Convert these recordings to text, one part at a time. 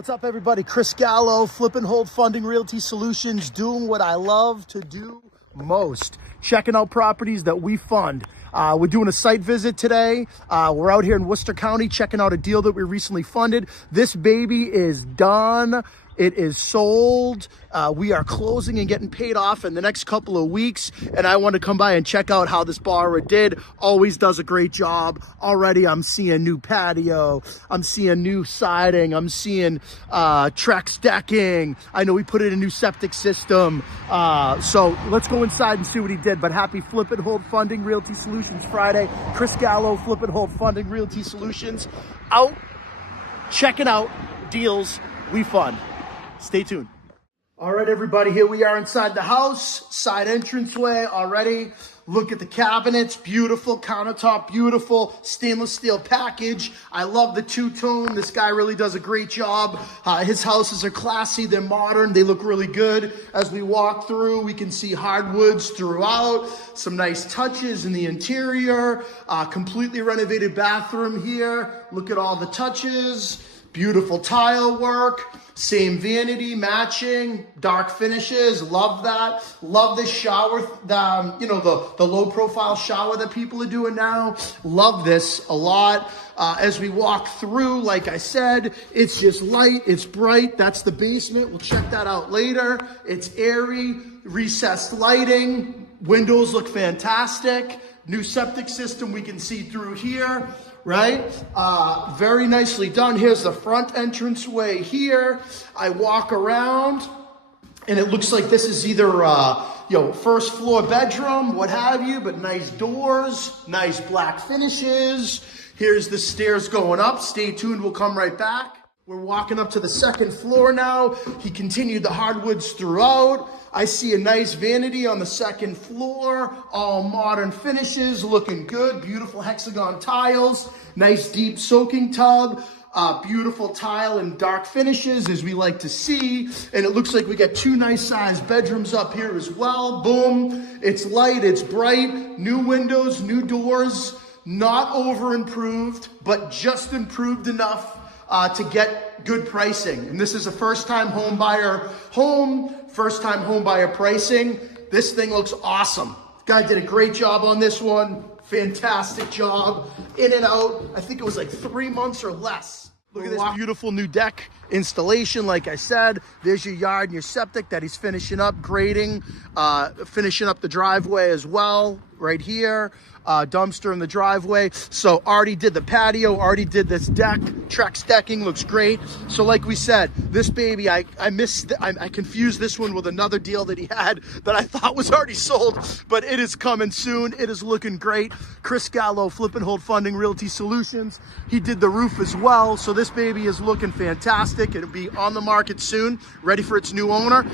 What's up, everybody? Chris Gallo, Flip and Hold Funding Realty Solutions, doing what I love to do most, checking out properties that we fund. We're doing a site visit today. We're out here in Worcester County checking out a deal that we recently funded. This baby is done. It is sold. We are closing and getting paid off in the next couple of weeks. And I want to come by and check out how this borrower did. Always does a great job. Already I'm seeing new patio. I'm seeing new siding. I'm seeing Trex decking. I know we put in a new septic system. So let's go inside and see what he did. But happy Flip and Hold Funding Realty Solutions Friday. Chris Gallo, Flip and Hold Funding Realty Solutions. Out, checking out deals we fund. Stay tuned. All right, everybody, here we are inside the house, side entranceway already. Look at the cabinets, beautiful countertop, beautiful stainless steel package. I love the two-tone. This guy really does a great job. His houses are classy, they're modern, they look really good. As we walk through, we can see hardwoods throughout, some nice touches in the interior, completely renovated bathroom here. Look at all the touches. Beautiful tile work, same vanity, matching, dark finishes, love that. Love this shower, the low profile shower that people are doing now. Love this a lot. As we walk through, like I said, it's just light, it's bright. That's the basement, we'll check that out later. It's airy, recessed lighting, windows look fantastic. New septic system we can see through here. Right? Very nicely done. Here's the front entranceway here. I walk around and it looks like this is either, first floor bedroom, what have you, but nice doors, nice black finishes. Here's the stairs going up. Stay tuned. We'll come right back. We're walking up to the second floor now. He continued the hardwoods throughout. I see a nice vanity on the second floor, all modern finishes, looking good, beautiful hexagon tiles, nice deep soaking tub, beautiful tile and dark finishes as we like to see. And it looks like we got two nice sized bedrooms up here as well. Boom, it's light, it's bright, new windows, new doors, not over improved, but just improved enough to get good pricing. And this is a first-time home buyer home, first-time home buyer pricing. This thing looks awesome. Guy did a great job on this one. Fantastic job. In and out, I think it was like 3 months or less. Look at this beautiful new deck installation. Like I said, there's your yard and your septic that he's finishing up, grading, finishing up the driveway as well, right here. Dumpster in the driveway. So already did the patio, already did this deck. Trex decking looks great. So like we said, this baby, I confused this one with another deal that he had that I thought was already sold, but it is coming soon. It is looking great. Chris Gallo, Flip and Hold Funding Realty Solutions. He did the roof as well. So this baby is looking fantastic. It'll be on the market soon, ready for its new owner.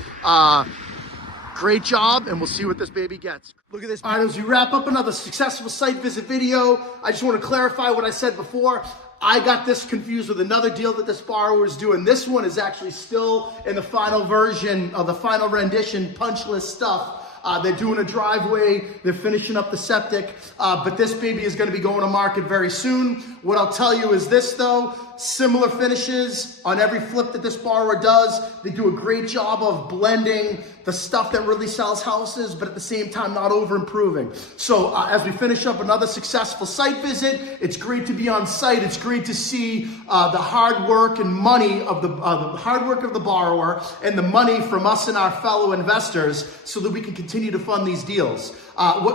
Great job, and we'll see what this baby gets. Look at this. All right, as we wrap up another successful site visit video, I just want to clarify what I said before. I got this confused with another deal that this borrower is doing. This one is actually still in the final version of the final rendition punch list stuff. They're doing a driveway, they're finishing up the septic, but this baby is going to be going to market very soon. What I'll tell you is this though, similar finishes on every flip that this borrower does. They do a great job of blending the stuff that really sells houses, but at the same time not over improving. So as we finish up another successful site visit, it's great to be on site. It's great to see the hard work and money of the hard work of the borrower and the money from us and our fellow investors so that we can continue to fund these deals.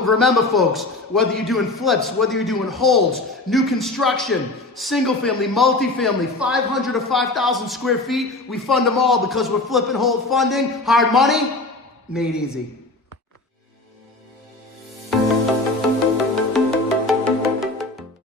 Remember folks, whether you're doing flips, whether you're doing holds, new construction, single family, multifamily, 500 to 5,000 square feet, we fund them all because we're Flip and Hold Funding. Hard money, made easy.